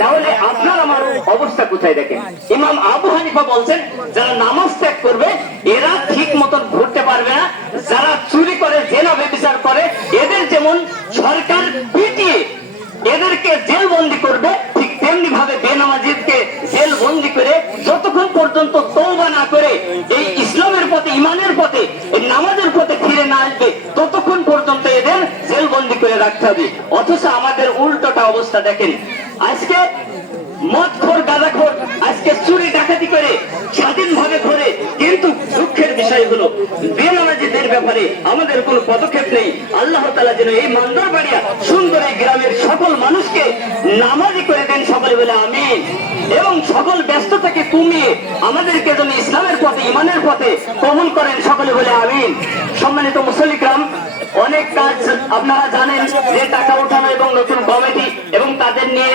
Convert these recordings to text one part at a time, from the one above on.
তাহলে আপনার আমার অবস্থা কোথায় দেখেন। ইমাম আবু হানিফা বলছেন যারা নামাজ ত্যাগ করবে এরা ঠিক মতন ঘুরতে পারবে না, যারা চুরি করে জেনা ব্যভিচার করে এদের যেমন সরকার পিটিয়ে এদেরকে জেল বন্দি করবে, ঠিক তেমনি ভাবে বেনামাজিদকে জেল বন্দি করে যতক্ষণ পর্যন্ত তওবা না করে এই ইসলামের পথে, ইমানের পথে, এই নামাজের পথে ফিরে না আসবে ততক্ষণ পর্যন্ত এদের জেল বন্দি করে রাখতে হবে। অথচ আমাদের উল্টোটা অবস্থা দেখেন। আজকে মদখোর গাঁজাখোর আজকে চুরি ডাকাতি করে স্বাধীনভাবে ঘোরে, কিন্তু দুঃখের বিষয় হলো বেনামাজিদের ব্যাপারে আমাদের কোনো পদক্ষেপ নেই। আল্লাহ তাআলা যেন এই মান্দারবাড়িয়া সুন্দর এই গ্রামের সকল মানুষকে নামাজি করে দেন, সকলে বলে আমিন। এবং সকল ব্যস্ততাকে কমিয়ে আমাদেরকে যেন ইসলামের পথে, ইমানের পথে কবুল করেন, সকলে বলে আমিন। সম্মানিত মুসল্লিকরাম, অনেক কাজ আপনারা জানেন যে টাকা উঠানো এবং নতুন কমিটি এবং তাদের নিয়ে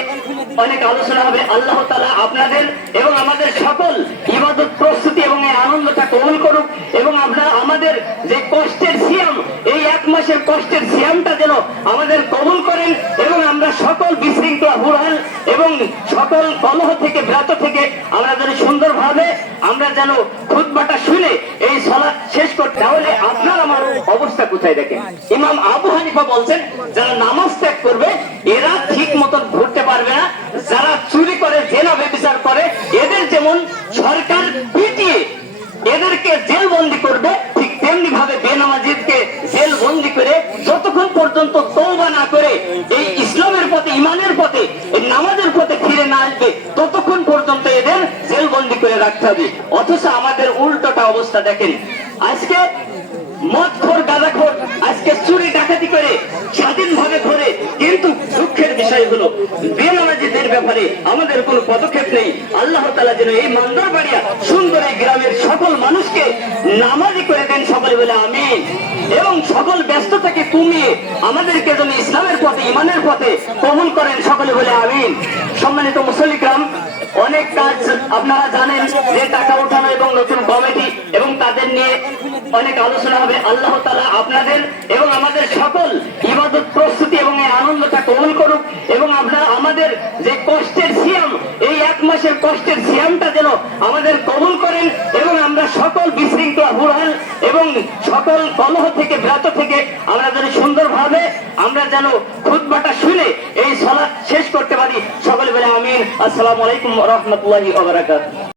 অনেক আলোচনা হবে। আল্লাহ তাআলা আপনাদের এবং আমাদের সকল ইবাদত প্রস্তুতি এবং এই আনন্দটা কবুল করুক, এবং আমরা আমাদের যে কষ্টের সিয়াম, এই এক মাসের কষ্টের সিয়ামটা যেন আমাদের কবুল করেন, এবং আমরা সকল বিশৃঙ্খলা হুড়াল এবং সকল কলহ থেকে, ব্রাত থেকে আমরা যেন সুন্দরভাবে আমরা যেন খুতবাটা শুনে এই সালাত শেষ করতে। তাহলে আপনার আমার অবস্থা কোথায় দেখেন। ইমাম আবু হানিফা বলছেন যারা নামাজ ত্যাগ করবে এরা ঠিক মতন ঘুরতে পারবে না, যারা চুরি করে জেনা ব্যভিচার করে এদের যেমন সরকার পিটিয়ে এদেরকে জেল বন্দি করবে, ঠিক তেমনি ভাবে বেনামাজিদকে জেল বন্দি করে যতক্ষণ পর্যন্ত তওবা না করে এই ইসলামের পথে, ইমানের পথে, এই নামাজের পথে ফিরে না আসবে ততক্ষণ পর্যন্ত এদের জেল বন্দি করে রাখতে হবে। অথচ আমাদের উল্টোটা অবস্থা দেখেন। আজকে মদখোর গাঁজাখোর আজকে চুরি ডাকাতি করে স্বাধীনভাবে ঘোরে, কিন্তু দুঃখের বিষয় হলো বেনামাজিদের ব্যাপারে আমাদের কোনো পদক্ষেপ নেই। আল্লাহ তাআলা যেন এই মান্দারবাড়িয়া সুন্দর এই গ্রামের সকল মানুষকে নামাজি করে দেন, সকলে বলে আমিন। এবং সকল ব্যস্ততাকে কমিয়ে আমাদেরকে যেন ইসলামের পথে, ইমানের পথে কবুল করেন, সকলে বলে আমিন। সম্মানিত মুসল্লিকরাম, অনেক কাজ আপনারা জানেন যে টাকা উঠানো এবং নতুন কমিটি এবং তাদের নিয়ে অনেক আলোচনা হবে। আল্লাহ তাআলা আপনাদের এবং আমাদের সকল ইবাদত প্রস্তুতি এবং এই আনন্দটা কবুল করুক, এবং আমরা আমাদের যে কষ্টের সিয়াম, এই এক মাসের কষ্টের সিয়ামটা যেন আমাদের কবুল করেন, এবং আমরা সকল বিশৃঙ্খলা হুড়াল এবং সকল কলহ থেকে, ব্রাত থেকে আমরা যেন সুন্দরভাবে আমরা যেন খুতবাটা শুনে এই সালাত শেষ করতে পারি, সকলে বলে আমিন। আসসালামু আলাইকুম ওয়া রাহমাতুল্লাহি ওয়া বারাকাতুহু।